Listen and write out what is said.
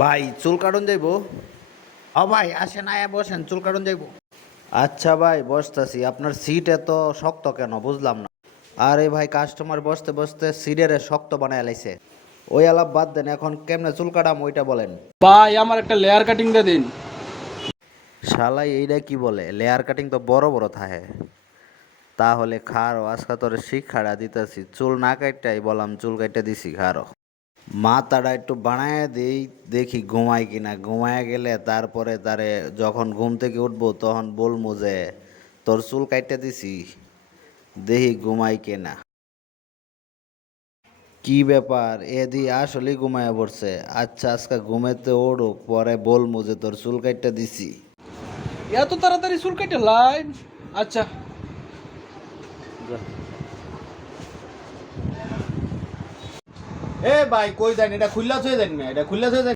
ভাই চুল কাটুন যাইবো? ভাই আসেন আয়া বসেন, চুল কাটুন যাইবো। আচ্ছা ভাই বসতাছি। আপনার সিট এত শক্ত কেন বুঝলাম না। আরে ভাই কাস্টমার বসতে বসতে সিটের শক্ত বানায় লাইছে। ওই আলাপ বাদ দেন, এখন কেমনে চুল কাটাম ওইটা বলেন। ভাই আমার একটা লেয়ার কাটিং দিয়ে দিন। শালাই এইটা কি বলে, লেয়ার কাটিং তো বড় বড় থাহে। তাহলে খারো আজকে তোর শিক্ষাটা দিতেছি, চুল না কাটটাই বললাম চুল কাটতে দিছি খারো। মাথাটা একটু বানায় দিই, দেখি ঘুমায় কিনা। ঘুমায় গেলে তারপরে তারে যখন ঘুম থেকে উঠবো তখন বলবো যে তোর চুল কাটতে দিছি, দেখি ঘুমাই কিনা। কি ব্যাপার, এদি আসলে ঘুমায় পড়ছে। আচ্ছা আজকে ঘুমেতে ওড়ুক, পরে বলবো যে তোর চুল কাটতে দিছি। এত তাড়াতাড়ি চুল কেটে লাইন। আচ্ছা। এ ভাই কই দেন, এটা খুললা থয়ে দেন না, এটা খুললা থয়ে দেন।